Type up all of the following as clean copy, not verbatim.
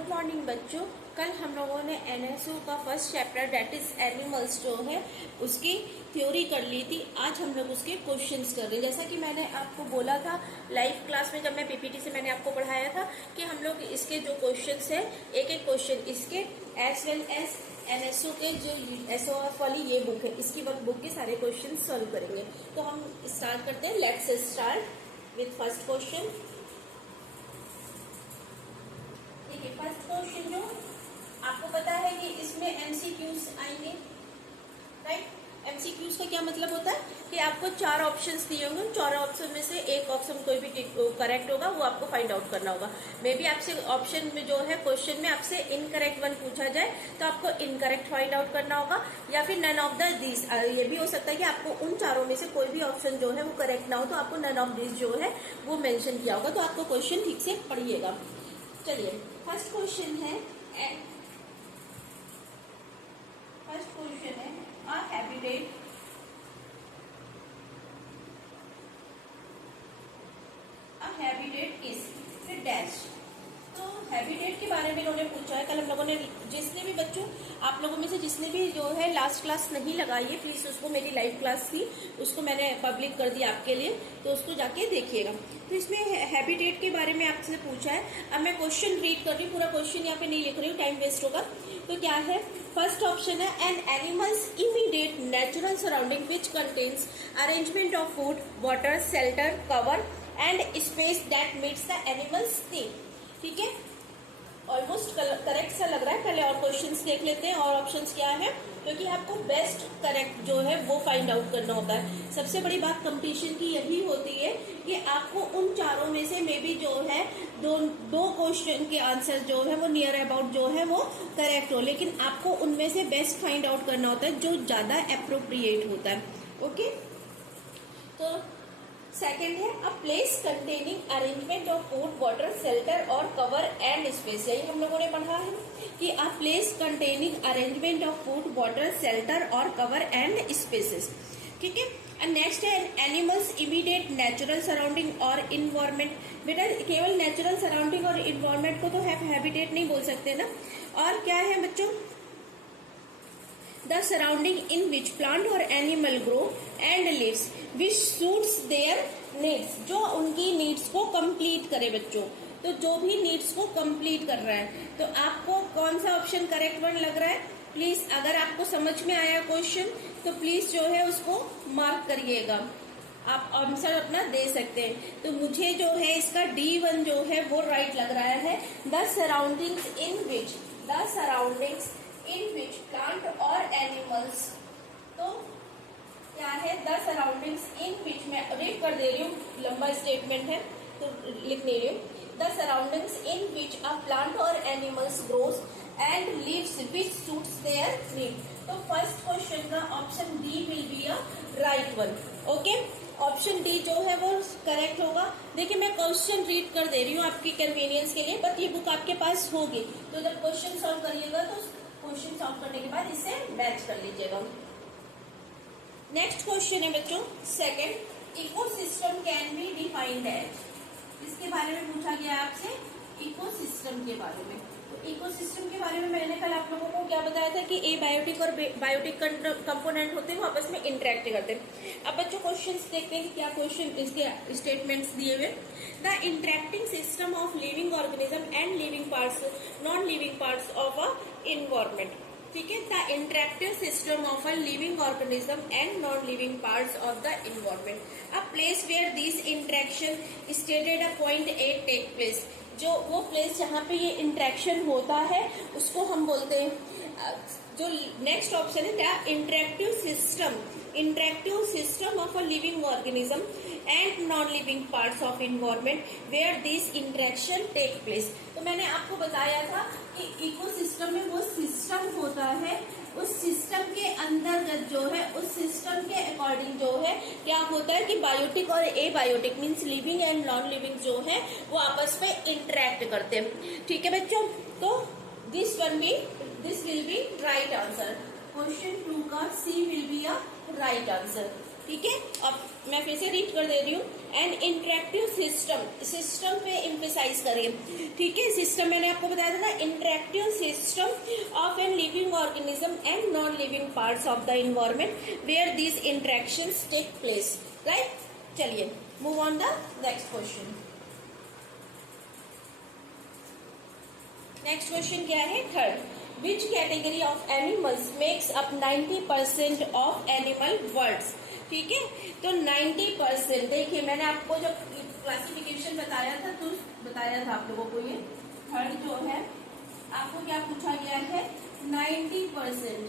Good morning बच्चों। कल हम लोगों ने एनएसओ का first chapter that is animals जो है उसकी थ्योरी कर ली थी। आज हम लोग उसके क्वेश्चंस कर रहे हैं। जैसा कि मैंने आपको बोला था लाइव क्लास में, जब मैं पीपीटी से मैंने आपको पढ़ाया था कि हम लोग इसके जो क्वेश्चंस है एक एक क्वेश्चन इसके एज वेल एज एनएसओ के जो एसओएफ वाली ये बुक है इसकी बुक के सारे क्वेश्चन सॉल्व करेंगे। तो हम स्टार्ट करते हैं। Let's start with first question. देखिए फर्स्ट क्वेश्चन जो आपको पता है कि इसमें एमसीक्यूज आएंगे, राइट। एमसीक्यूज का क्या मतलब होता है कि आपको चार ऑप्शंस दिए होंगे, उन चार ऑप्शन में से एक ऑप्शन कोई भी करेक्ट होगा वो आपको फाइंड आउट करना होगा। मे बी आपसे ऑप्शन में जो है क्वेश्चन में आपसे इनकरेक्ट वन पूछा जाए तो आपको इनकरेक्ट फाइंड आउट करना होगा, या फिर नन ऑफ द दिस। ये भी हो सकता है कि आपको उन चारों में से कोई भी ऑप्शन जो है वो करेक्ट ना हो तो आपको नन ऑफ दिस जो है वो मेंशन किया होगा। तो आपको क्वेश्चन ठीक से पढ़िएगा। चलिए फर्स्ट क्वेश्चन है a habitat is फिर डैश। तो हैबिटेट के बारे में इन्होंने पूछा है। कल हम लोगों ने जिसने भी बच्चों आप लोगों में से जिसने भी जो है लास्ट क्लास नहीं लगाई है प्लीज उसको, मेरी लाइव क्लास थी उसको मैंने पब्लिक कर दी आपके लिए, तो उसको जाके देखिएगा। तो इसमें हैबिटेट के बारे में आपसे पूछा है। अब मैं क्वेश्चन रीड कर रही हूँ, पूरा क्वेश्चन यहाँ पे नहीं लिख रही हूँ, टाइम वेस्ट होगा। तो क्या है, फर्स्ट ऑप्शन है an animals immediate natural surrounding which contains arrangement of food, water, shelter, cover and space that meets the animals need. ठीक है, ऑलमोस्ट करेक्ट सा लग रहा है। पहले और क्वेश्चंस देख लेते हैं और ऑप्शंस क्या है, क्योंकि आपको बेस्ट करेक्ट जो है वो फाइंड आउट करना होता है। सबसे बड़ी बात कंपटीशन की यही होती है कि आपको उन चारों में से मे बी जो है दो क्वेश्चन के आंसर जो है वो नियर अबाउट जो है वो करेक्ट हो, लेकिन आपको उनमें से बेस्ट फाइंड आउट करना होता है जो ज्यादा अप्रोप्रिएट होता है। ओके, तो सेकेंड है a place containing arrangement of food, water, shelter और कवर एंड स्पेस। यही हम लोगों ने पढ़ा है कि a place containing arrangement of food, water, shelter और कवर एंड स्पेसेस। ठीक है, एंड नेक्स्ट है एनिमल्स इमीडिएट नेचुरल सराउंडिंग और इन्वायरमेंट। बेटा केवल नेचुरल सराउंडिंग और इन्वायरमेंट को तो हैबिटेट नहीं बोल सकते ना। और क्या है बच्चों, the surrounding in which plant or animal grow and lives which suits their needs। जो उनकी नीड्स को कंप्लीट करे बच्चों, तो जो भी नीड्स को कंप्लीट कर रहा है। तो आपको कौन सा ऑप्शन करेक्ट वन लग रहा है, प्लीज अगर आपको समझ में आया क्वेश्चन तो प्लीज जो है उसको मार्क करिएगा, आप आंसर अपना दे सकते हैं। तो मुझे जो है इसका D1 जो है वो राइट लग रहा है। The surroundings in which plant और एनिमल्स। तो क्या है, द सराउंडिंग्स इन विच, मैं रीड कर दे रही हूँ, लंबा स्टेटमेंट है तो लिख नहीं रही हूँ। The surroundings in which a plant और animals grows and lives which suits their need. तो फर्स्ट क्वेश्चन का option D will be a right one. Okay, option D जो है वो करेक्ट होगा। देखिए मैं क्वेश्चन रीड कर दे रही हूँ आपकी कन्वीनियंस के लिए, बट ये बुक आपके पास होगी तो जब क्वेश्चन सॉल्व करिएगा तो क्वेश्चन सॉल्व करने के बाद इससे मैच कर लीजिएगा। नेक्स्ट क्वेश्चन है बच्चों second, ecosystem can be defined as. इसके बारे में पूछा गया आपसे, इकोसिस्टम के बारे में। तो इकोसिस्टम के बारे में मैंने कल आप लोगों को क्या बताया था कि एबायोटिक और बायोटिक कंपोनेंट होते हैं वो आपस में इंटरेक्ट करते हैं। अब बच्चों क्वेश्चंस देखते हैं कि क्या क्वेश्चन इसके स्टेटमेंट्स दिए हुए। The interacting system of living organism and living parts, non living parts of a environment. ठीक है, the interactive system of a living organism and non living parts of the environment. A place where this interaction stated a point a take place. जो वो place जहाँ पे ये interaction होता है उसको हम बोलते हैं। जो नेक्स्ट ऑप्शन है क्या, interactive system of a living organism and non living parts of environment where this interaction take place. तो मैंने आपको बताया था कि इकोसिस्टम में वो सिस्टम होता है, उस सिस्टम के अंतर्गत जो है उस सिस्टम के अकॉर्डिंग जो है क्या होता है कि बायोटिक और abiotic means living and non living जो है वो आपस में इंटरेक्ट करते हैं। ठीक है बच्चों, तो this will be right answer. Question 2 का C will be a right answer. ठीक है। अब मैं फिर से रीड कर दे रही हूँ, एन इंटरेक्टिव सिस्टम, सिस्टम पे एम्फेसाइज करें, ठीक है। सिस्टम मैंने आपको बताया था ना, interactive system of an living organism and non living parts of the environment where these interactions take place, right. चलिए move on the next question. Next question क्या है, third, which category of animals makes up 90% of animal words, ठीक है। तो 90%, देखिए मैंने आपको जब क्लासिफिकेशन बताया था तो बताया था आप लोगों को, ये थर्ड जो है आपको क्या पूछा गया है, 90%,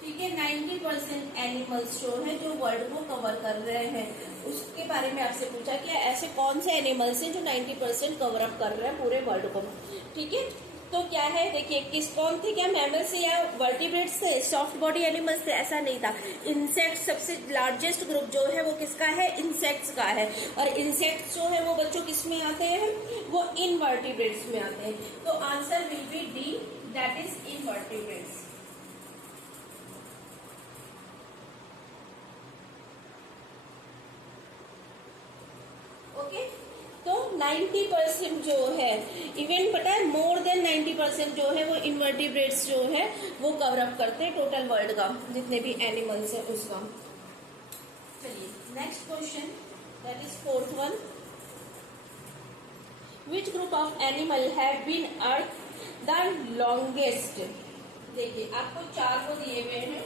ठीक है। 90% एनिमल्स जो है जो वर्ल्ड को कवर कर रहे हैं उसके बारे में आपसे पूछा कि ऐसे कौन से एनिमल्स हैं जो 90% कवर अप कर रहे हैं पूरे वर्ल्ड को, ठीक है। तो क्या है, देखिए किस कौन थे, क्या मैमल्स से या वर्टिब्रेट्स थे, सॉफ्ट बॉडी एनिमल्स थे, ऐसा नहीं था। इंसेक्ट सबसे लार्जेस्ट ग्रुप जो है वो किसका है, इंसेक्ट्स का है। और इंसेक्ट्स जो है वो बच्चों किस में आते हैं, वो इनवर्टिब्रेट्स में आते हैं। तो answer will be D, that is invertebrates. Okay, तो 90% जो है, इवन पता है मोर देन 90% जो है वो इनवर्टिब्रेट्स जो है वो कवर अप करते हैं टोटल वर्ल्ड का, जितने भी एनिमल्स है उसका। चलिए next question, that is fourth one, which group of animal have been earth the longest. देखिए आपको 4 को दिए हुए हैं,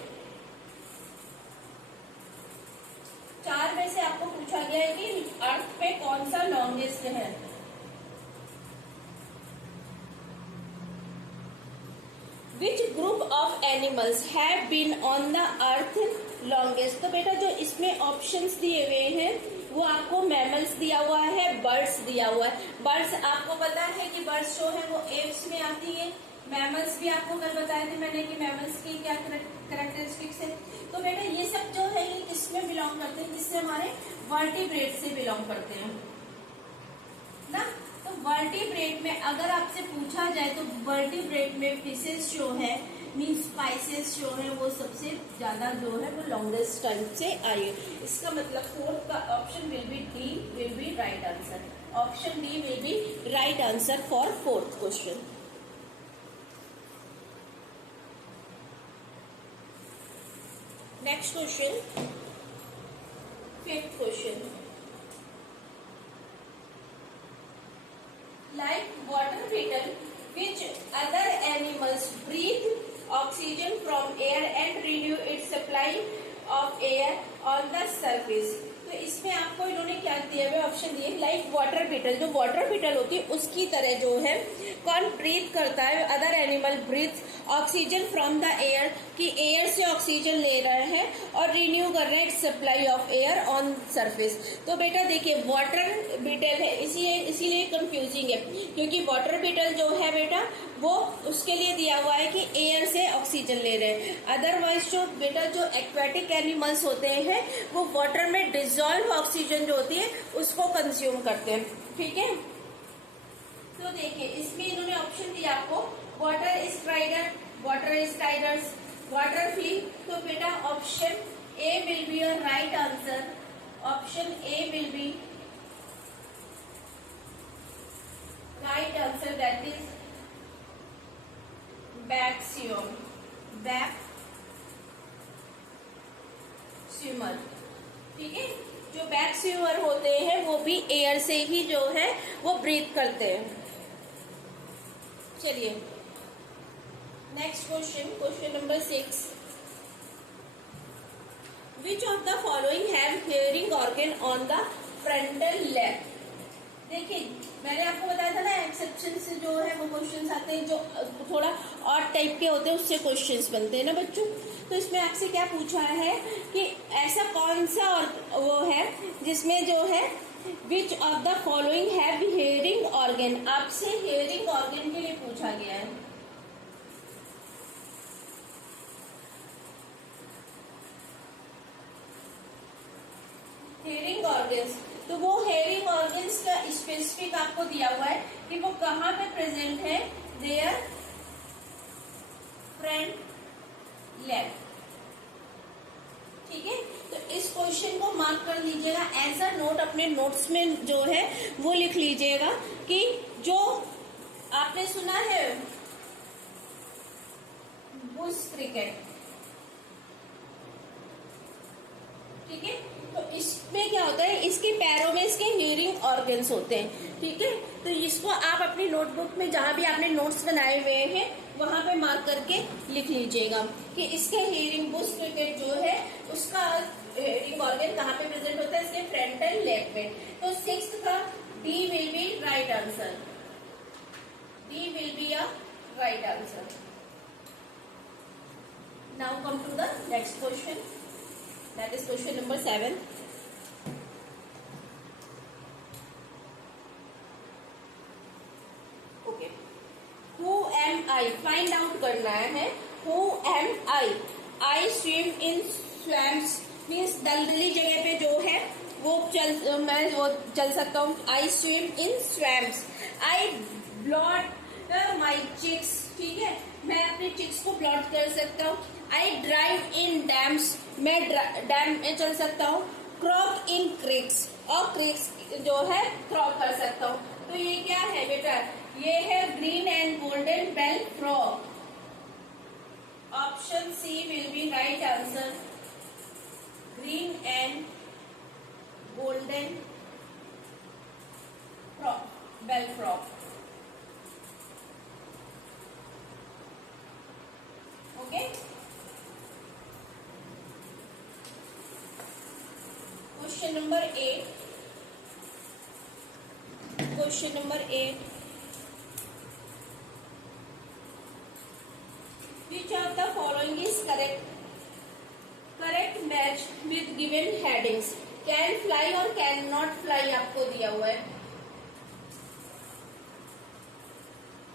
4 में से आपको पूछा गया है कि अर्थ पे कौन सा लॉन्गेस्ट है। Which group of animals have been on the earth longest. तो बेटा जो इसमें ऑप्शंस दिए हुए हैं वो आपको मैमल्स दिया हुआ है, बर्ड्स दिया हुआ है। बर्ड्स आपको पता है कि बर्ड्स जो है वो एप्स में आती है। मैमल्स भी आपको कल बताए थे मैंने कि मैमल्स की क्या कैरेक्टरिस्टिक्स है। तो बेटा ये सब जो है ये किसमें बिलोंग करते हैं, किससे, हमारे वर्टिब्रेट से बिलोंग करते हैं ना। तो वर्टिब्रेट में अगर आपसे पूछा जाए तो वर्टिब्रेट में फिशेस जो है मीन स्पाइसेस जो है वो सबसे ज्यादा जो है वो लॉन्गेस्ट टाइम से आई है। इसका मतलब फोर्थ का option will be D, will be right answer. Option D will be right answer for fourth question. Next question, fifth question, like water beetle, which other animals breathe oxygen from air and renew its supply of air on the surface। तो इसमें आपको इन्होंने क्या दिए हुए option दिए, like water beetle, जो water beetle होती है उसकी तरह जो है कौन ब्रीथ करता है, other animal breathe oxygen from the air, कि एयर से ऑक्सीजन ले रहे हैं और रिन्यू कर रहे हैं supply of air on surface. तो बेटा देखिए वाटर बीटल है, इसीलिए कंफ्यूजिंग है, क्योंकि वाटर बीटल जो है बेटा वो उसके लिए दिया हुआ है कि एयर से ऑक्सीजन ले रहे हैं। अदरवाइज जो बेटा जो एक्वेटिक एनिमल्स होते हैं वो वाटर में डिजॉल्व ऑक्सीजन जो होती है उसको कंज्यूम करते हैं, ठीक है। तो देखिए इसमें इन्होंने ऑप्शन दिया आपको, water strider, water striders, water flea. तो बेटा option A will be your right answer. Option A will be right answer, that is बैक्सियम, बैक स्विमर, ठीक है। जो बैक स्विमर होते हैं वो भी एयर से ही जो है वो ब्रीथ करते हैं। चलिए next question, question number 6, which of the following have hearing organ on the frontal leg. देखिए मैंने आपको बताया था ना एक्सेप्शन से जो है वो क्वेश्चंस आते हैं जो थोड़ा और टाइप के होते हैं, उससे क्वेश्चंस बनते हैं ना बच्चों। तो इसमें आपसे क्या पूछा है कि ऐसा कौन सा और वो है जिसमें जो है which of the following have hearing organ, आपसे हियरिंग ऑर्गन के लिए पूछा गया है। हियरिंग ऑर्गन्स, तो वो हेयरिंग ऑर्गन्स का स्पेसिफिक आपको दिया हुआ है कि वो कहाँ पे प्रेजेंट है, देयर फ्रंट लेग, ठीक है। तो इस क्वेश्चन को मार्क कर लीजिएगा एज अ नोट, अपने नोट्स में जो है वो लिख लीजिएगा कि जो आपने सुना है बुश क्रिकेट, ठीक है। तो इसमें क्या होता है, इसके पैरों में इसके हियरिंग ऑर्गन्स होते हैं, ठीक है। तो इसको आप अपनी नोटबुक में जहां भी आपने नोट्स बनाए हुए हैं वहां पे मार्क करके लिख लीजिएगा कि इसके हियरिंग बुश क्रिकेट जो है उसका हियरिंग ऑर्गन कहाँ पे प्रेजेंट होता है, इसके फ्रंटल लेग में। तो 6th का D will be right answer, D will be a right answer. Now come to the next question, that is question number 7. Okay, who am I, find out करना है। who am I swim in swamps means दलदली जगह पे जो है मैं चल सकता हूँ। I swim in swamps, I blot my cheeks, ठीक है, मैं अपने चिक्स को ब्लॉट कर सकता हूँ। आई ड्राइव इन डैम्स, मैं डैम में चल सकता हूँ। क्रॉक इन क्रिक्स, और क्रिक्स जो है क्रॉक कर सकता हूँ। तो ये क्या है बेटा, ये है green and golden bell frog. Option C will be right answer, green and golden bell frog. Okay, question number 8, question number 8, which of the following is correct, correct match with given headings, can fly और can not fly आपको दिया हुआ है।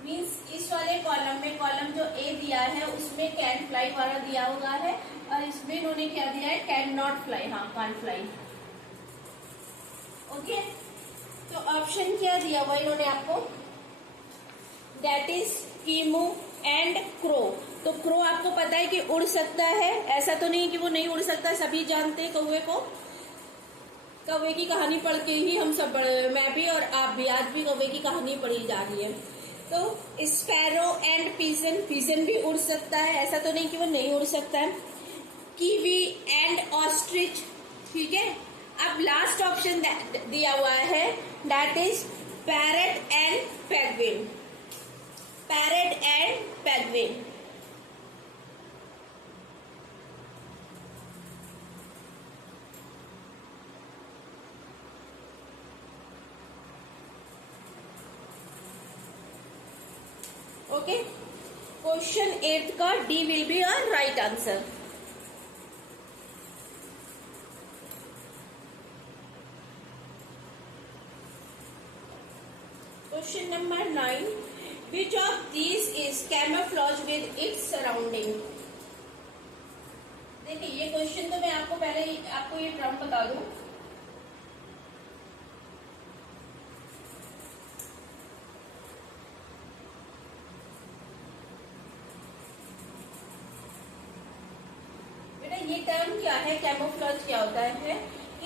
Means इस वाले column में, column जो ए दिया है उसमें कैन फ्लाई वाला दिया हुआ है, और इसमें इन्होंने क्या दिया है, कैन नॉट फ्लाई, हाँ कैन फ्लाई। ओके, तो ऑप्शन क्या दिया हुआ इन्होंने आपको, दैट इज ईमू एंड क्रो। तो क्रो आपको पता है कि उड़ सकता है, ऐसा तो नहीं कि वो नहीं उड़ सकता, सभी जानते हैं कौवे को। कौवे की कहानी पढ़ के ही हम सब, मैं भी और आप भी, आज भी कौवे की कहानी पढ़ी जा रही है। तो स्पैरो एंड पिजन, पिजन भी उड़ सकता है, ऐसा तो नहीं कि वो नहीं उड़ सकता है। कीवी एंड ऑस्ट्रिच, ठीक है। अब लास्ट ऑप्शन दिया हुआ है, that is parrot and penguin, parrot and penguin. Okay, question 8 का D will be a right answer. Question number 9, which of these is camouflage with its surrounding. देखिए ये question तो मैं आपको पहले ही आपको ये टर्म बता दूं, ये टर्म क्या है, कैमोफ्लेज क्या होता है,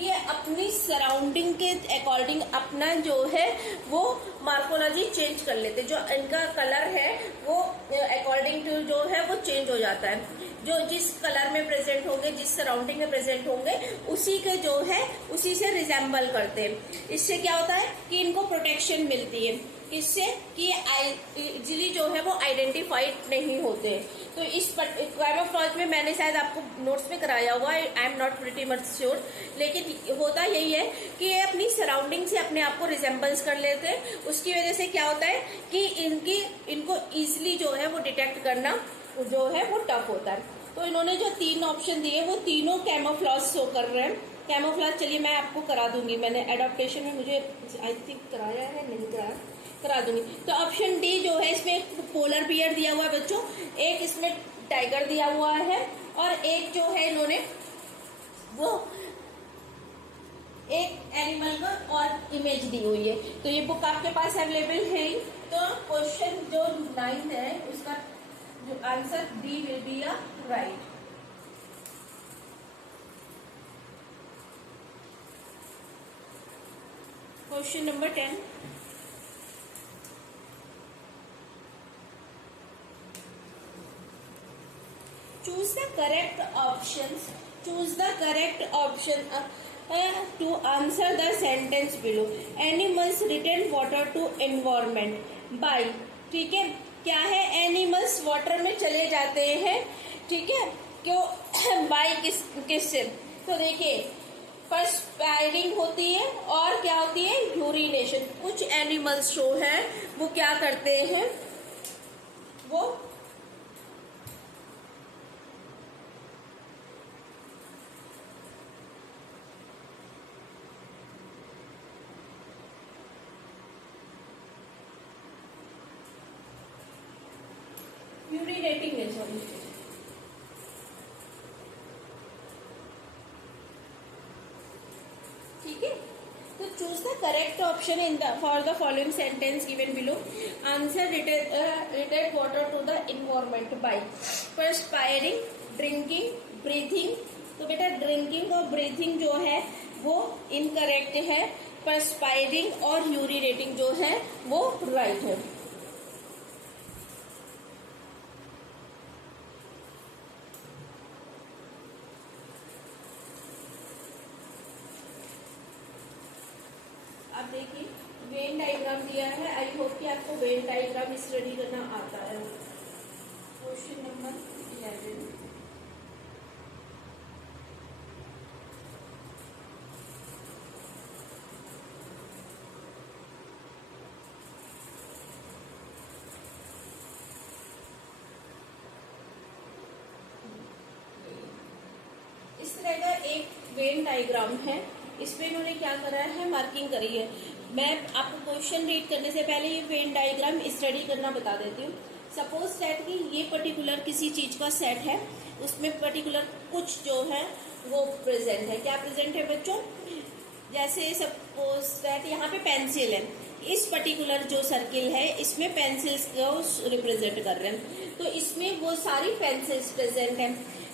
ये अपनी सराउंडिंग के अकॉर्डिंग अपना जो है वो मार्फोलॉजी चेंज कर लेते, जो इनका कलर है वो अकॉर्डिंग टू जो है वो चेंज हो जाता है। जो जिस कलर में प्रेजेंट होंगे, जिस सराउंडिंग में प्रेजेंट होंगे, उसी के जो है उसी से रिजेंबल करते हैं। इससे क्या होता है कि इनको प्रोटेक्शन मिलती है, इससे कि इजीली जो है वो आइडेंटिफाइड नहीं होते। तो इस कैमोफ्लेज में मैंने शायद आपको नोट्स में कराया हुआ है, I am not pretty much sure, लेकिन होता यही है कि ये अपनी सराउंडिंग से अपने आप को रिजेंबल्स कर लेते हैं। उसकी वजह से क्या होता है कि इनको इजीली जो है वो डिटेक्ट करना जो है वो टफ होता है। तो इन्होंने जो 3 ऑप्शन दिए वो तीनों कैमोफ्लेज शो कर रहे हैं। कैमोफ्लेज चलिए मैं आपको करा दूंगी, मैंने एडॉप्टेशन में मुझे आई थिंक कराया है, नहीं कराया, करा दूंगी। तो ऑप्शन डी जो है, इसमें पोलर बियर दिया हुआ है बच्चों, एक इसमें टाइगर दिया हुआ है, और एक जो है इन्होंने वो एक एनिमल का और इमेज दी हुई है। तो ये बुक आपके पास अवेलेबल है। तो क्वेश्चन जो 9 है उसका जो answer D will be a right. Question number 10, choose the correct options, choose the correct option to answer the sentence below. Animals return water to environment by, ठीक है, क्या है, एनिमल्स वाटर में चले जाते हैं, ठीक है, क्यों, बाय किससे, तो देखिए पर्सपायरिंग होती है और क्या होती है, यूरिनेशन। कुछ एनिमल्स जो है वो क्या करते हैं, वो यूरिनेटिंग है, सॉरी, ठीक है। तो choose the correct option in the for the following sentence given below. Answer retain water to the environment by perspiring, drinking, breathing. तो बेटा ड्रिंकिंग और ब्रीथिंग जो है वो इनकरेक्ट है, पर्सपायरिंग और यूरिनेटिंग जो है वो राइट है। अब देखिए वेन डायग्राम दिया है, आई होप कि आपको वेन डायग्राम स्टडी करना आता है। क्वेश्चन नंबर 11, इस तरह का एक वेन डायग्राम है, इसमें इन्होंने क्या करा है, मार्किंग करी है। मैं आपको क्वेश्चन रीड करने से पहले ये वेन डायग्राम स्टडी करना बता देती हूँ। सपोज सेट कि ये पर्टिकुलर किसी चीज का सेट है, उसमें पर्टिकुलर कुछ जो है वो प्रेजेंट है। क्या प्रेजेंट है बच्चों, जैसे सपोज सेट यहाँ पे पेंसिल है, इस पर्टिकुलर जो सर्किल है इसमें पेंसिल्स को रिप्रेजेंट कर रहे हैं, तो इसमें वो सारी पेंसिल्स प्रेजेंट है,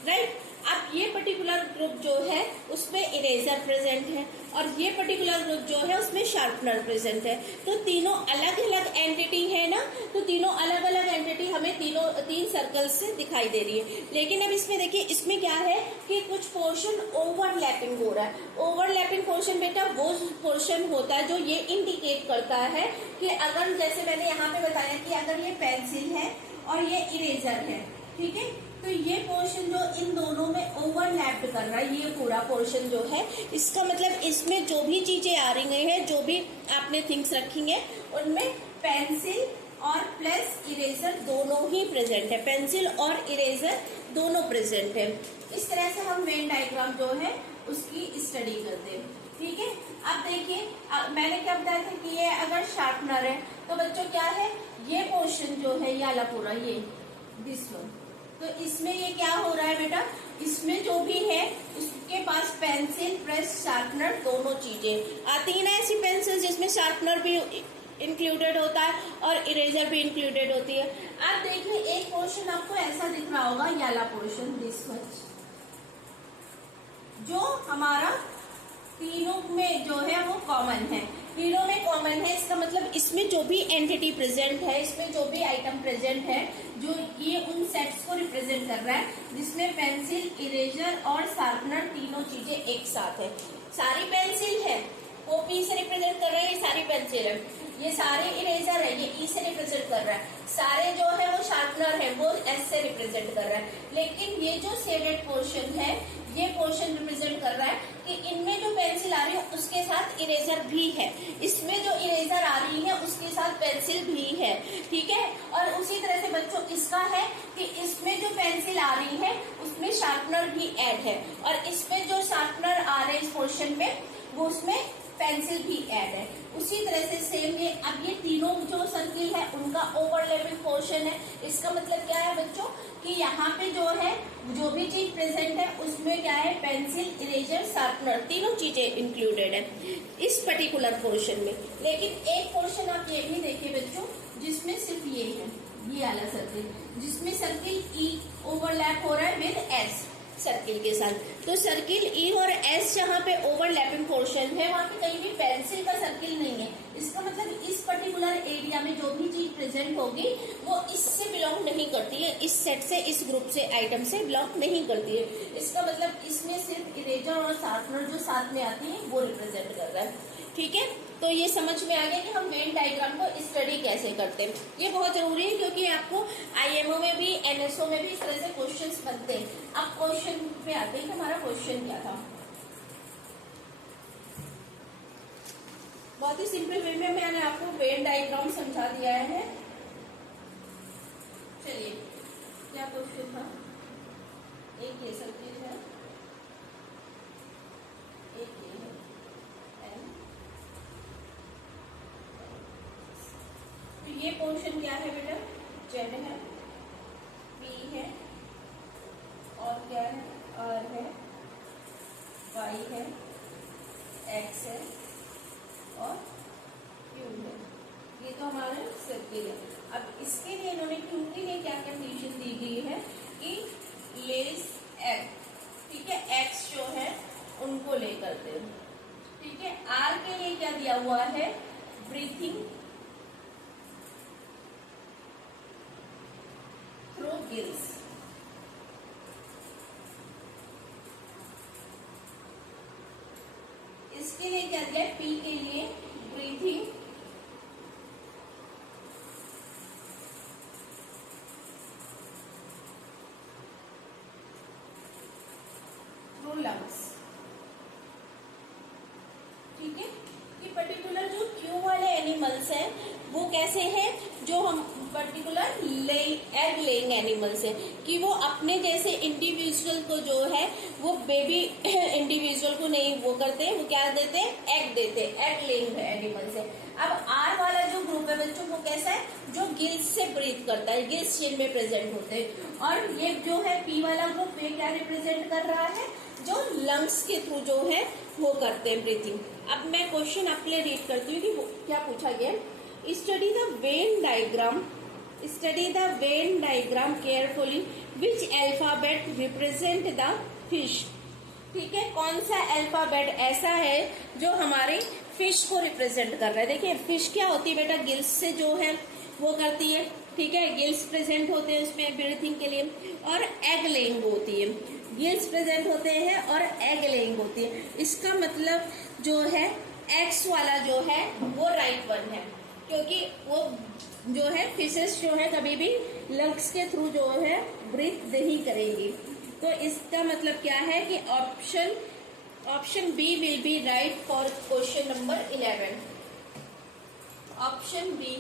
राइट। अब ये पर्टिकुलर ग्रुप जो है उसमें इरेजर प्रेजेंट है और ये पर्टिकुलर ग्रुप जो है उसमें शार्पनर प्रेजेंट है। तो तीनों अलग अलग एंटिटी है ना, तो तीनों अलग अलग एंटिटी हमें तीन सर्कल से दिखाई दे रही है। लेकिन अब इसमें देखिए, इसमें क्या है कि कुछ पोर्शन ओवरलैपिंग हो रहा है। ओवरलैपिंग पोर्शन बेटा वो पोर्शन होता है जो ये इंडिकेट करता है कि अगर, जैसे मैंने यहाँ पे बताया कि अगर ये पेंसिल है और ये इरेजर है, ठीक है, तो ये पोर्शन जो इन दोनों में ओवरलैप कर रहा है, ये पूरा पोर्शन जो है, इसका मतलब इसमें जो भी चीजें आ रही हैं, जो भी आपने थिंग्स रखी हैं, उनमें पेंसिल और प्लस इरेजर दोनों ही प्रेजेंट है। पेंसिल और इरेजर दोनों प्रेजेंट है। इस तरह से हम वेन डायग्राम जो है उसकी स्टडी करते हैं, ठीक है। अब देखिए मैंने क्या बताया था कि ये अगर शार्पनर है तो बच्चों क्या है, ये पोर्शन जो है ये वाला पूरा, ये दिस वन, तो इसमें ये क्या हो रहा है बेटा, इसमें जो भी है उसके पास पेंसिल प्लस शार्पनर दोनों चीजें आती है ना, ऐसी पेंसिल जिसमें शार्पनर भी इंक्लूडेड होता है और इरेजर भी इंक्लूडेड होती है। अब देखिए एक पोर्शन आपको ऐसा दिख रहा होगा, ये वाला पोर्शन, दिस मच, जो हमारा तीनों में जो है वो कॉमन है, तीनों में कॉमन है। इसका मतलब इसमें जो भी एंटिटी प्रेजेंट है, इसमें जो भी आइटम प्रेजेंट है, जो ये उन सेट्स को रिप्रेजेंट कर रहा है जिसमें पेंसिल, इरेजर और शार्पनर तीनों चीजें एक साथ है। सारी पेंसिल है वो पी से रिप्रेजेंट कर रहा है, ये सारी पेंसिल है, ये सारे इरेजर है, ये ई से रिप्रेजेंट कर रहा है, सारे जो है वो शार्पनर है वो एस से रिप्रेजेंट कर रहा है। लेकिन ये जो शेडेड पोर्शन है, ये पोर्शन रिप्रेजेंट कर रहा है कि इनमें जो पेंसिल आ रही है उसके साथ इरेजर भी है, इसमें जो इरेजर आ रही है उसके साथ पेंसिल भी है, ठीक है। और उसी तरह से बच्चों इसका है कि इसमें जो पेंसिल आ रही है उसमें शार्पनर भी ऐड है और इसमें जो शार्पनर आ रहे हैं इस पोर्शन में वो उसमें पेंसिल भी ऐड है। उसी तरह से सेम ये, अब ये तीनों जो सर्किल है उनका ओवरलैपिंग पोर्शन है। इसका मतलब क्या है बच्चों कि यहाँ पे जो है जो भी चीज प्रेजेंट है उसमें क्या है, पेंसिल, इरेजर, शार्पनर तीनों चीजें इंक्लूडेड है इस पर्टिकुलर पोर्शन में। लेकिन एक पोर्शन आप ये भी देखिए बच्चों जिसमें सिर्फ ये है, ये वाला सर्किल, जिसमें सर्किल ई ओवरलैप हो रहा है विद एस, सर्किल के साथ। तो सर्किल ई और एस जहाँ पे ओवरलैपिंग पोर्शन है वहां पे कहीं भी पेंसिल का सर्किल नहीं है। इसका मतलब इस पर्टिकुलर एरिया में जो भी चीज प्रेजेंट होगी वो इससे बिलोंग नहीं करती है, इस सेट से, इस ग्रुप से, आइटम से बिलोंग नहीं करती है। इसका मतलब इसमें सिर्फ इरेजर और शार्पनर जो साथ में आती है वो रिप्रेजेंट कर रहा है। ठीक है, तो ये समझ में आ गया कि हम वेन डायग्राम को स्टडी कैसे करते हैं। ये बहुत जरूरी है क्योंकि आपको आईएमओ में भी, एनएसओ में भी इस तरह से क्वेश्चंस बनते हैं। अब क्वेश्चन पे आते हैं कि हमारा क्वेश्चन क्या था। बहुत ही सिंपल वे में मैंने आपको वेन डायग्राम समझा दिया है। चलिए, क्या क्वेश्चन था? एक ये सर्किल है, एक ये है एन। तो ये पोर्शन क्या है बेटा? जेड है, पी है, और क्या है? आर है, वाई है, एक्स है और क्यू है। ये तो हमारा सर्किल है। अब इसके लिए इन्होंने क्यू के लिए क्या कंडीशन दी गई है कि लेस एक्स, ठीक है, एक्स जो है उनको लेकर दे। ठीक है, आर के लिए क्या दिया हुआ है? Breathing through gills. इसके लिए क्या दिया? पी के लिए ब्रीथिंग थ्रू लंग्स। ठीक है, कि पर्टिकुलर जो क्यू वाले एनिमल्स हैं वो कैसे हैं? जो हम पर्टिकुलर एग लेइंग एनिमल्स है, कि वो अपने जैसे इंडिविजुअल को जो है वो बेबी इंडिविजुअल को नहीं वो करते, वो क्या देते हैं? एग देते, एग लेइंग एनिमल्स है। अब आर वाला जो ग्रुप है बच्चों वो कैसा है? जो गिल्स से ब्रीथ करता है, गिल्स चेन में प्रेजेंट होते हैं। और ये जो है पी वाला ग्रुप, ये क्या रिप्रेजेंट कर रहा है? जो लंग्स के थ्रू जो है वो करते हैं ब्रीथिंग। अब मैं क्वेश्चन आपके लिए रीड करती हूँ कि क्या पूछा गया। Study the Venn diagram, study the Venn diagram carefully which alphabet represent the fish। ठीक है, कौन सा अल्फाबेट ऐसा है जो हमारे फिश को रिप्रेजेंट कर रहा है? देखिए फिश क्या होती है बेटा? गिल्स से जो है वो करती है। ठीक है, गिल्स प्रेजेंट होते हैं उसमें ब्रीथिंग के लिए, और एग लेइंग होती है। गिल्स प्रेजेंट होते हैं और एग लेइंग होती है। इसका मतलब जो है एक्स वाला जो है वो राइट वन है, क्योंकि वो जो है फिशेस जो है कभी भी लंग्स के थ्रू जो है ब्रीथ नहीं करेंगी। तो इसका मतलब क्या है कि option B will be right for question number 11। Option B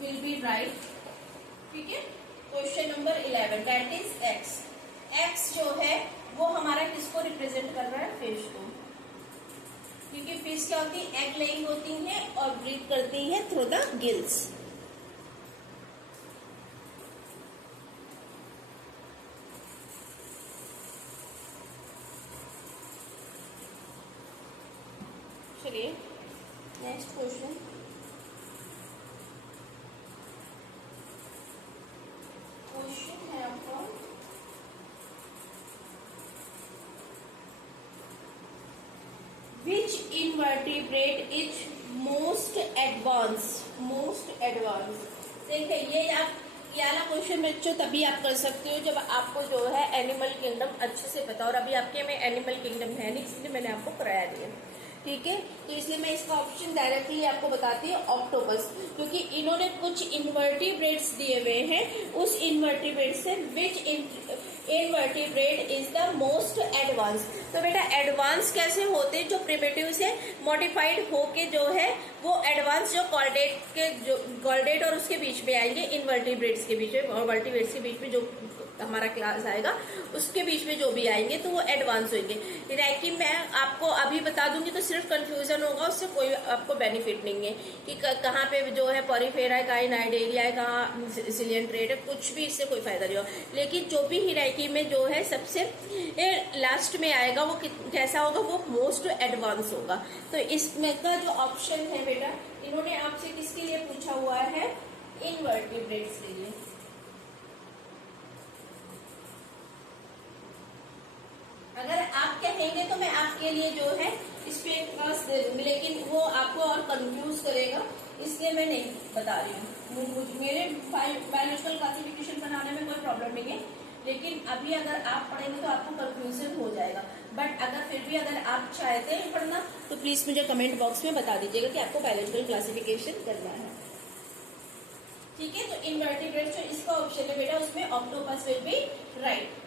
will be right. ठीक है, question number 11 that is X. X जो है वो हमारा किसको रिप्रेजेंट कर रहा है? फिश को। क्योंकि फिश क्या होती है? एग लेइंग होती है और ब्रीथ करती है थ्रू द गिल्स। चलिए नेक्स्ट क्वेश्चन। क्वेश्चन है आपका Which invertebrate is most advanced? Most advanced। देखिए ये आप ये वाला क्वेश्चन बच्चों तभी आप कर सकते हो जब आपको जो है एनिमल किंगडम अच्छे से पता, और अभी आपके में एनिमल किंगडम है नहीं, इसलिए मैंने आपको कराया दिया। ठीक है, तो इसलिए मैं इसका ऑप्शन डायरेक्टली आपको बताती हूँ ऑक्टोपस, क्योंकि इन्होंने कुछ इन्वर्टिब्रेट्स दिए हुए हैं। उस इन्वर्टिब्रेट से which invertebrate is the most advance. तो बेटा एडवांस कैसे होते हैं? जो प्रिमिटिव से मॉडिफाइड होके जो है वो एडवांस जो कॉर्डेट और उसके बीच में आएंगे, इन्वर्टिब्रेट्स के बीच में और वर्टिब्रेट्स के बीच में जो हमारा क्लास आएगा उसके बीच में जो भी आएंगे तो वो एडवांस होंगे। कि मैं आपको अभी बता दूंगी तो सिर्फ कंफ्यूजन होगा, उससे कोई आपको बेनिफिट नहीं है कि कहाँ पे जो है पॉरीफेरा है, कहाँ नाइडेरिया है, कहाँ सिलियंट्रेट है, कुछ भी इससे कोई फायदा नहीं होगा। लेकिन जो भी हिराकी में जो है सबसे लास्ट में आएगा वो कैसा होगा? वो मोस्ट एडवांस होगा। तो इसमें का जो ऑप्शन है बेटा, इन्होंने आपसे किसके लिए पूछा हुआ है? इनवर्टिब्रेट्स के लिए। कहेंगे तो मैं आपके लिए जो है इस पे एक क्लास दे दूंगी, लेकिन वो आपको और कंफ्यूज करेगा, इसलिए मैं नहीं बता रही हूँ। मेरे बायोलॉजिकल क्लासिफिकेशन बनाने में कोई प्रॉब्लम नहीं है, लेकिन अभी अगर आप पढ़ेंगे तो आपको कंफ्यूजन हो जाएगा। बट अगर फिर भी अगर आप चाहते हैं पढ़ना तो प्लीज मुझे कमेंट बॉक्स में बता दीजिएगा कि आपको बायोलॉजिकल क्लासिफिकेशन करना है। ठीक है, तो इनवर्टिब्रेट्स जो इसका ऑप्शन है बेटा उसमें ऑक्टोपस विल बी राइट,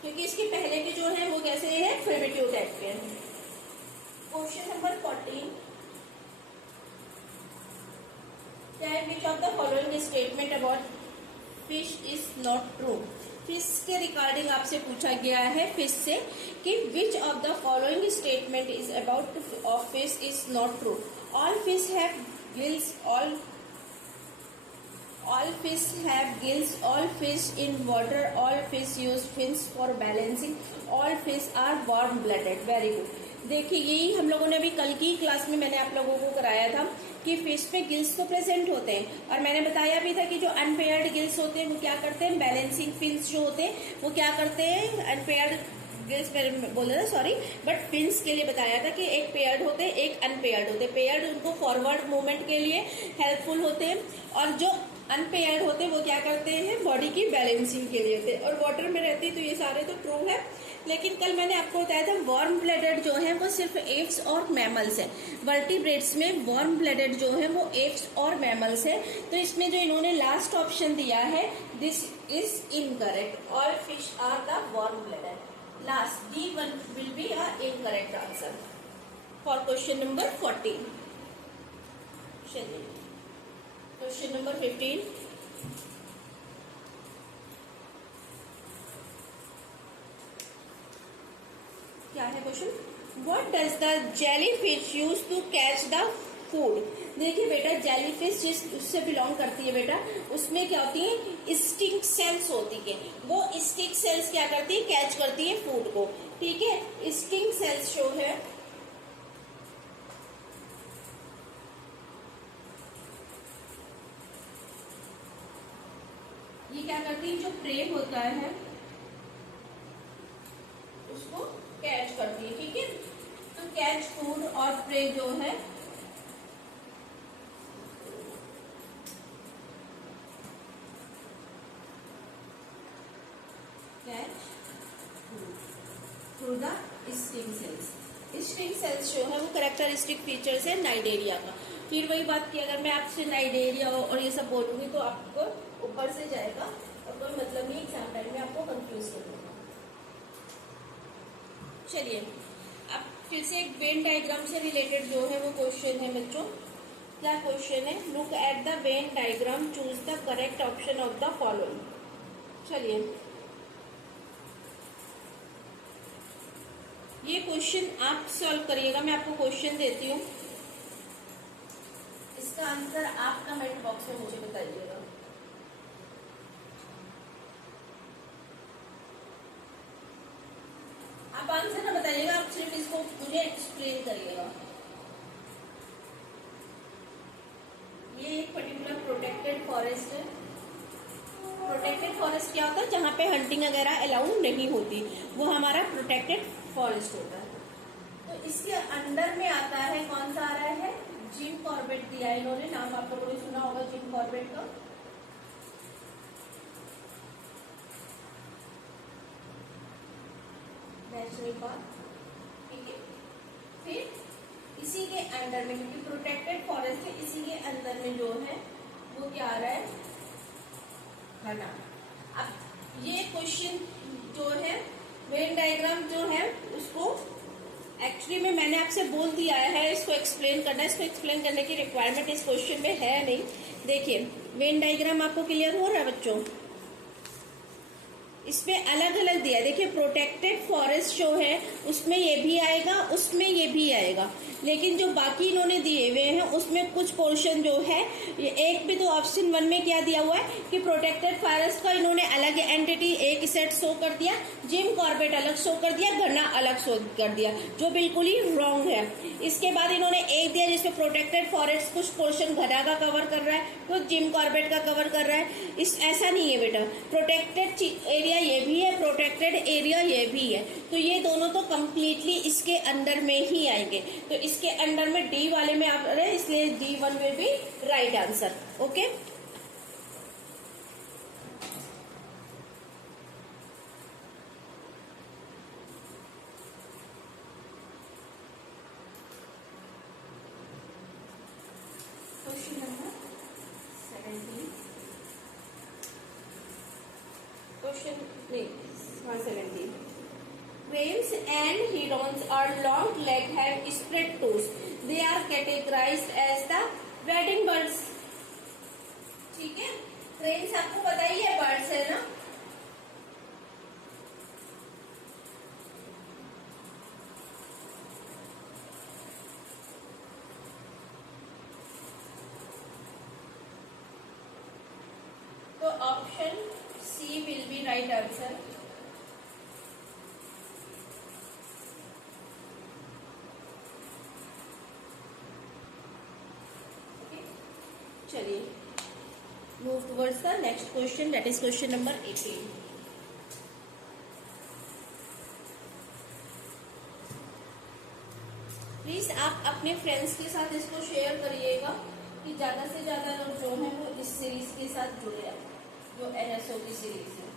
क्योंकि इसके पहले के जो है वो कैसे है, प्रिमिटिव टाइप के हैं। Question number 14, which of the following statement about fish is not true. Fish के रिगार्डिंग आपसे पूछा गया है फिश से कि which of the following statement is about of fish is not true. All fish have gills, all fish have gills, all fish in water, all fish use fins for balancing, all fish are warm blooded। Very good. देखिए यही हम लोगों ने अभी कल की class में मैंने आप लोगों को कराया था कि फिश में गिल्स तो प्रेजेंट होते हैं, और मैंने बताया भी था कि जो अनपेयर्ड गिल्स होते हैं वो क्या करते हैं, बैलेंसिंग फिन्स जो होते हैं वो क्या करते हैं, अनपेयर्ड गिल्स बोल रहा था सॉरी, बट फिन्स के लिए बताया था कि एक पेयर्ड होते हैं एक अनपेयर्ड होते हैं। पेयर्ड उनको फॉरवर्ड मूवमेंट के लिए हेल्पफुल होते हैं, और जो अनपेयर्ड होते हैं वो क्या करते हैं, बॉडी की बैलेंसिंग के लिए होते हैं, और वाटर में रहती है। तो ये सारे तो ट्रू है, लेकिन कल मैंने आपको बताया था वार्म ब्लडेड जो है वो सिर्फ एप्स और मैमल्स है। वर्टिब्रेट्स में वार्म ब्लडेड जो है वो एप्स और मैमल्स है। तो इसमें जो इन्होंने लास्ट ऑप्शन दिया है this is incorrect, all fish are the warm blooded. Last D1 will be a incorrect answer for question number 14। चलिए क्वेश्चन नंबर 15, क्या है question, what does the jellyfish use to catch the food. देखिए बेटा jellyfish जिस उससे belong करती है बेटा, उसमें क्या होती है, स्टिंग सेल्स होती है। वो स्टिंग सेल्स क्या करती है, कैच करती है फूड को। ठीक है, स्टिंग सेल्स जो है ये क्या करती है, जो प्रे होता है उसको कैच करती है। ठीक है, तो कैच फूड और प्रे जो है catch through the sting cells. Sting cells जो है वो कैरेक्टरिस्टिक फीचर्स है नाइडेरिया का। फिर वही बात की, अगर मैं आपसे नाइडेरिया और ये सब बोलूंगी तो आपको ऊपर से जाएगा और कोई मतलब नहीं, एग्जाम टाइम में आपको कंफ्यूज कर देगा। चलिए अब फिर से एक वेन डायग्राम से रिलेटेड जो है वो क्वेश्चन है बच्चों। क्या क्वेश्चन है, look at the Venn diagram, choose the correct option of the following. चलिए ये क्वेश्चन आप सॉल्व करिएगा, मैं आपको क्वेश्चन देती हूँ, इसका आंसर आप कमेंट बॉक्स में मुझे बताइएगा। आप आंसर ना बताइएगा, आप सिर्फ इसको मुझे एक्सप्लेन करिएगा। ये एक पर्टिकुलर प्रोटेक्टेड फॉरेस्ट है। प्रोटेक्टेड फॉरेस्ट क्या होता है, जहाँ पे हंटिंग वगैरह अलाउड नहीं होती, वो हमारा प्रोटेक्टेड फॉरेस्ट होता है। तो इसके अंडर में आता है, कौन सा आ रहा है, जिम कॉर्बेट दिया है इन्होंने, नाम आप लोगों ने सुना होगा जिम कॉर्बेट का। National park. ठीक है, फिर इसी के अंडर में, क्योंकि प्रोटेक्टेड फॉरेस्ट है, इसी के अंदर में जो है वो क्या आ रहा है, घना। अब ये क्वेश्चन जो है वेन डायग्राम जो है उसको एक्चुअली में मैंने आपसे बोल दिया है इसको एक्सप्लेन करना। इसको एक्सप्लेन करने की रिक्वायरमेंट इस क्वेश्चन में है नहीं। देखिए वेन डायग्राम आपको क्लियर हो रहा है बच्चों, इसमें अलग अलग दिया है। देखिए प्रोटेक्टेड फॉरेस्ट जो है उसमें ये भी आएगा, उसमें ये भी आएगा, लेकिन जो बाकी इन्होंने दिए हुए हैं उसमें कुछ पोर्शन जो है, एक भी तो ऑप्शन 1 में क्या दिया हुआ है कि प्रोटेक्टेड फॉरेस्ट का इन्होंने अलग एंटिटी एक सेट शो कर दिया, जिम कॉर्बेट अलग शो कर दिया, घना अलग शो कर दिया, जो बिल्कुल ही रॉन्ग है। इसके बाद इन्होंने एक दिया जिसमें प्रोटेक्टेड फॉरेस्ट कुछ पोर्शन घना का कवर कर रहा है, कुछ जिम कॉर्बेट का कवर कर रहा है। ऐसा नहीं है बेटा, प्रोटेक्टेड एरिया एरिया ये भी है, प्रोटेक्टेड एरिया ये भी है, तो ये दोनों तो कंप्लीटली इसके अंडर में ही आएंगे। तो इसके अंडर में डी वाले में आप रहे, इसलिए D1 will be right answer. Okay, question number 17, question नहीं, 17। Cranes and herons are long-legged, have spread toes. They are categorized as the wading birds. ठीक है, क्रेन्स आपको पता ही है बर्ड्स है ना। तो option C will be right answer. चलिए, move towards the next question, that is question number 18। Please आप अपने फ्रेंड्स के साथ इसको शेयर करिएगा कि ज्यादा से ज्यादा लोग जो है वो इस सीरीज के साथ जुड़े हैं, जो NSO की सीरीज है।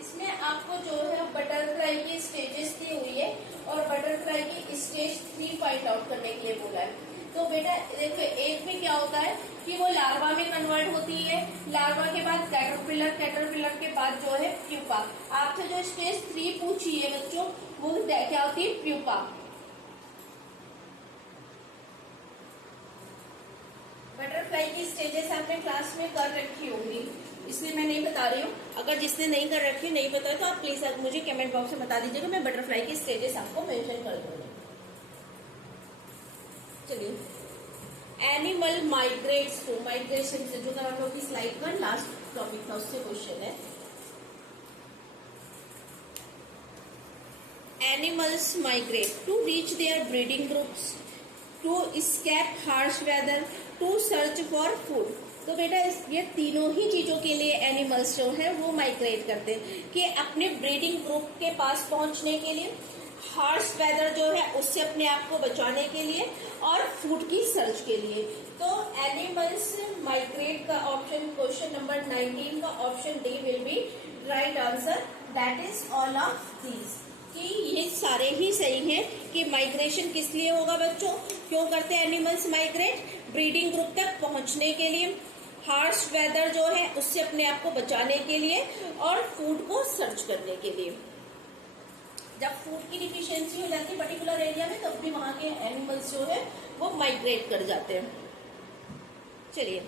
इसमें आपको जो है बटरफ्लाई की स्टेजेस दी हुई है और बटरफ्लाई की स्टेज 3 फाइंड आउट करने के लिए बोला है। तो बेटा देखो, एक में क्या होता है कि वो लार्वा में कन्वर्ट होती है, लार्वा के बाद कैटरपिलर, कैटरपिलर के बाद जो है प्यूपा। आपसे जो स्टेज 3 पूछी है बच्चों, वो क्या होती है? प्यूपा। बटरफ्लाई की स्टेजेस आपने क्लास में कर रखी होंगी, इसलिए मैं नहीं बता रही हूँ। अगर जिसने नहीं कर रखी, नहीं पता है, तो आप प्लीज मुझे कमेंट बॉक्स में बता दीजिएगा, मैं बटरफ्लाई की स्टेजेस आपको मेंशन कर दूंगी। चलिए, एनिमल माइग्रेट्स टू, माइग्रेशन से जो हम लोग की स्लाइड पर लास्ट टॉपिक था उससे क्वेश्चन है। Animals migrate to reach their breeding groups, to escape harsh weather, to search for food. तो बेटा ये तीनों ही चीजों के लिए एनिमल्स जो है वो माइग्रेट करते हैं, कि अपने ब्रीडिंग ग्रुप के पास पहुंचने के लिए, हार्श वेदर जो है उससे अपने आप को बचाने के लिए, और फूड की सर्च के लिए। तो एनिमल्स माइग्रेट का ऑप्शन क्वेश्चन नंबर 19 का option D will be right answer. That is all of these, कि ये सारे ही सही हैं। कि माइग्रेशन किस लिए होगा बच्चों, क्यों करते हैं एनिमल्स माइग्रेट? ब्रीडिंग ग्रुप तक पहुंचने के लिए, हार्श वेदर जो है उससे अपने आप को बचाने के लिए, और फूड को सर्च करने के लिए। जब फूड की डिफिशियंसी हो जाती है पर्टिकुलर एरिया में, तब भी वहां के एनिमल्स जो है वो माइग्रेट कर जाते हैं। चलिए,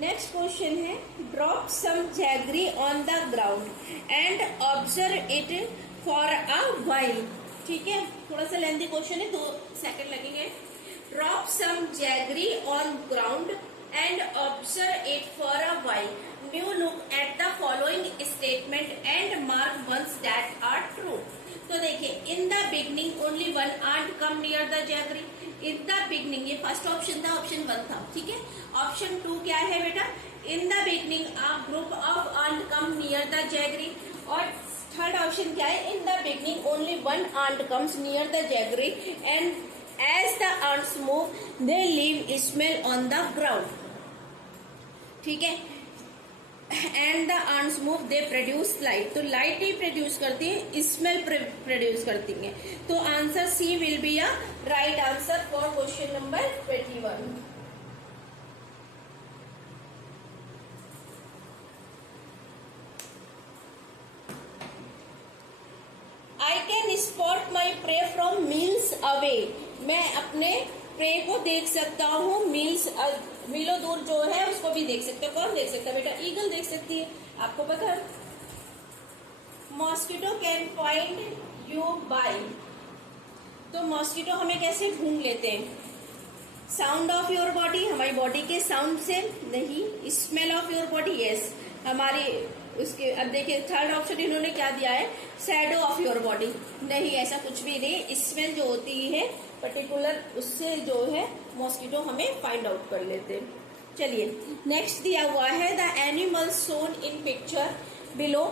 नेक्स्ट क्वेश्चन है, drop some jaggery on the ground and observe it for a while. ठीक है, थोड़ा सा लेंथी क्वेश्चन है, 2 सेकंड लगेंगे। Drop some jaggery on ground and observe it for a while. New look at the following statement and mark ones that are true. तो देखिए, in the beginning only one ant come near the jaggery. In the beginning, ये first option था, option 1 था। ठीक है, option 2 क्या है बेटा? In the beginning a group of ant come near the jaggery. और थर्ड ऑप्शन क्या है? In the beginning only one ant comes near the jaggery and as the ants move they leave smell on the ground. ठीक है, and the ants move they produce light. तो light ही produce करती है, smell produce करती है। तो answer C will be a right answer for question number 21। I can spot my prey from miles away. मैं अपने प्रे को देख सकता हूँ मीलों दूर जो है उसको भी देख सकते हो। कौन देख सकता है बेटा? ईगल देख सकती है, आपको पता है। Mosquito can find you by. तो मॉस्किटो हमें कैसे ढूंढ लेते हैं? साउंड ऑफ योर बॉडी, हमारी बॉडी के साउंड से नहीं। Smell of your body, yes, हमारी उसके। अब देखिए थर्ड ऑप्शन इन्होंने क्या दिया है? शैडो ऑफ योर बॉडी, नहीं, ऐसा कुछ भी नहीं। स्मेल जो होती है पर्टिकुलर, उससे जो है मॉस्किटो हमें फाइंड आउट कर लेते हैं। चलिए नेक्स्ट दिया हुआ है the animals shown in picture below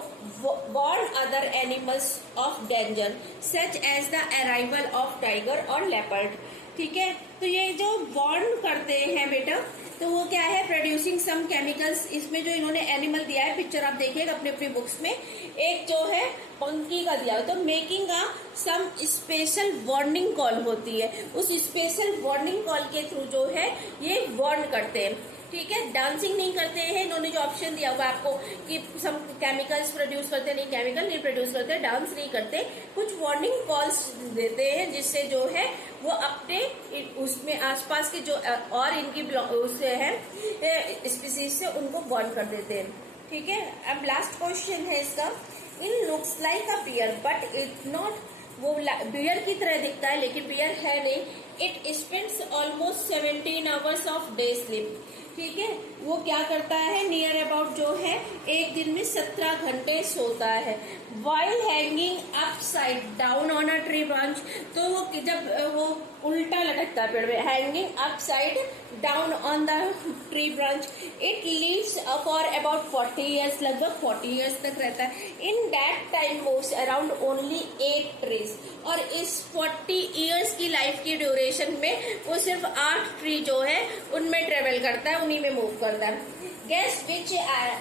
warn other animals of danger such as the arrival of tiger और लेपर्ड। ठीक है, तो ये जो वार्न करते हैं बेटा, तो वो क्या है, प्रोड्यूसिंग सम केमिकल्स। इसमें जो इन्होंने एनिमल दिया है, पिक्चर आप देखिएगा अपने अपनी बुक्स में, एक जो है पंकी का दिया है, तो making a some special warning call होती है, उस स्पेशल वार्निंग कॉल के थ्रू जो है ये वार्न करते हैं। ठीक है, डांसिंग नहीं करते हैं। इन्होंने जो ऑप्शन दिया हुआ आपको कि सम केमिकल्स प्रोड्यूस करते, नहीं केमिकल नहीं प्रोड्यूस करते, डांस नहीं करते, कुछ वार्निंग कॉल्स देते हैं जिससे जो है वो अपने उसमें आसपास के जो और इनकी उससे है स्पीसीज से उनको वार्न कर देते हैं। ठीक है, अब लास्ट क्वेश्चन है इसका, in looks like a bear but it not, वो बियर की तरह दिखता है लेकिन बियर है नहीं। It spends almost 17 hours of day sleep. ठीक है, वो क्या करता है, नियर अबाउट जो है एक दिन में 17 घंटे सोता है। While hanging upside down on a tree branch, तो वो जब वो उल्टा लटकता है पेड़ में, hanging upside down on the tree branch, it lives for about 40 years, लगभग 40 ईयर्स तक रहता है। In that time moves around only 8 trees, और इस 40 ईयर्स की लाइफ की ड्यूरेशन में वो सिर्फ 8 ट्री जो है उनमें ट्रेवल करता है, उन्हीं में मूव करता है। Guess which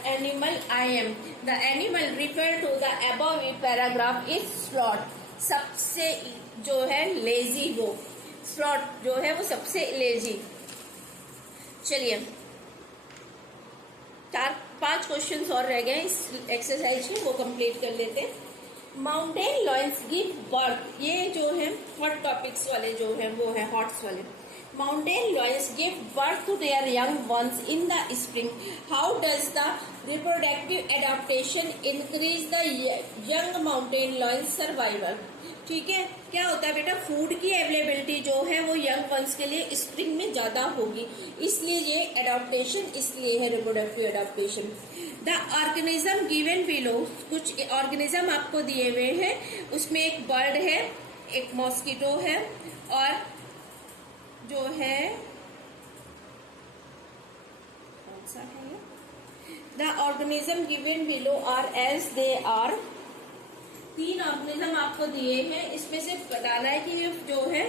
animal I am? The animal referred to the above paragraph is sloth. सबसे जो है लेजी, वो स्लॉथ जो है वो सबसे लेजी। चलिए 4-5 क्वेश्चंस और रह गए इस एक्सरसाइज में, वो कंप्लीट कर लेते हैं। माउंटेन लॉयंस गिव बर्थ, ये जो है हॉट टॉपिक्स वाले जो है वो है हॉट्स वाले। Mountain lions give birth to their young ones in the spring. How does the reproductive adaptation increase the young mountain lions survival? ठीक है, क्या होता है बेटा, फूड की अवेलेबिलिटी जो है वो यंग वंस के लिए स्प्रिंग में ज्यादा होगी, इसलिए ये एडाप्टेशन इसलिए है, reproductive adaptation. The organism given below, कुछ ऑर्गेनिज्म आपको दिए हुए हैं, उसमें एक बर्ड है, एक मॉस्किटो है, और जो है कौन सा है, the organism given below are as they are. 3 organism आपको दिए हैं, इसमें से बताना है कि ये जो है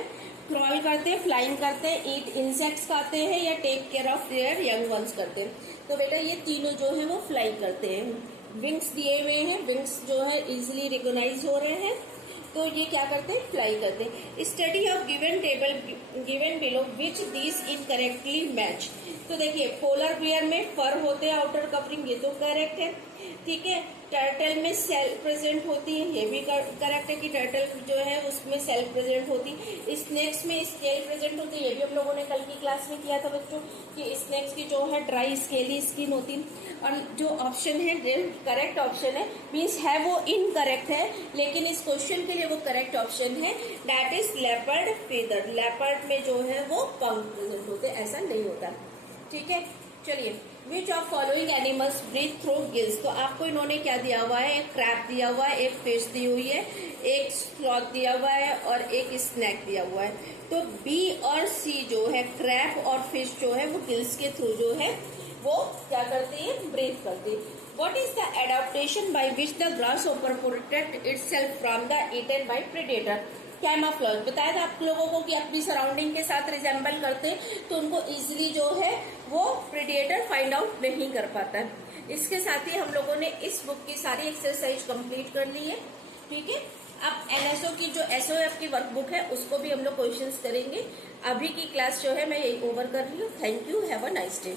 क्रॉल करते हैं, फ्लाइंग करते हैं, ईट इंसेक्ट्स खाते हैं, या take care of their young ones करते हैं। तो बेटा ये तीनों जो है वो फ्लाई करते हैं। विंग्स दिए हुए हैं, विंग्स जो है इजिली रिकॉग्नाइज हो रहे हैं, तो ये क्या करते हैं, फ्लाई करते हैं। Study of given table given below which this incorrectly match. तो देखिए पोलर बियर में फर होते हैं, आउटर कवरिंग, ये तो करेक्ट है। ठीक है, टर्टल में सेल प्रेजेंट होती है, ये भी करेक्ट है कि टर्टल जो है उसमें सेल प्रेजेंट होती है। स्नेक्स में स्केल प्रेजेंट होती है, ये भी हम लोगों ने कल की क्लास में किया था बच्चों कि स्नेक्स की जो है ड्राई स्केली स्किन होती है। और जो ऑप्शन है करेक्ट ऑप्शन है, मीन्स है वो इनकरेक्ट है, लेकिन इस क्वेश्चन के लिए वो करेक्ट ऑप्शन है, that is leopard feather. Leopard में जो है वो पंख प्रेजेंट होते, ऐसा नहीं होता। ठीक है, चलिए which of following animals breathe through gills. तो आपको इन्होंने क्या दिया हुआ है, एक क्रैब दिया हुआ है, एक फिश दी हुई है, एक स्लॉथ दिया हुआ है, और एक स्नैक दिया हुआ है। तो बी और सी जो है, क्रैब और फिश जो है वो गिल्स के थ्रू जो है वो क्या करती है, ब्रीथ करती है। What is the adaptation by which the grasshopper protect itself from the eaten by predator? Camouflage. बताया था आप लोगों को कि अपनी सराउंडिंग के साथ रिजेंबल करते तो उनको इजीली जो है वो प्रेडेटर फाइंड आउट नहीं कर पाता है। इसके साथ ही हम लोगों ने इस बुक की सारी एक्सरसाइज कंप्लीट कर ली है। ठीक है, अब एनएसओ की जो एसओएफ की वर्कबुक है उसको भी हम लोग क्वेश्चंस करेंगे। अभी की क्लास जो है मैं यही ओवर कर रही हूँ। Thank you, have a nice day.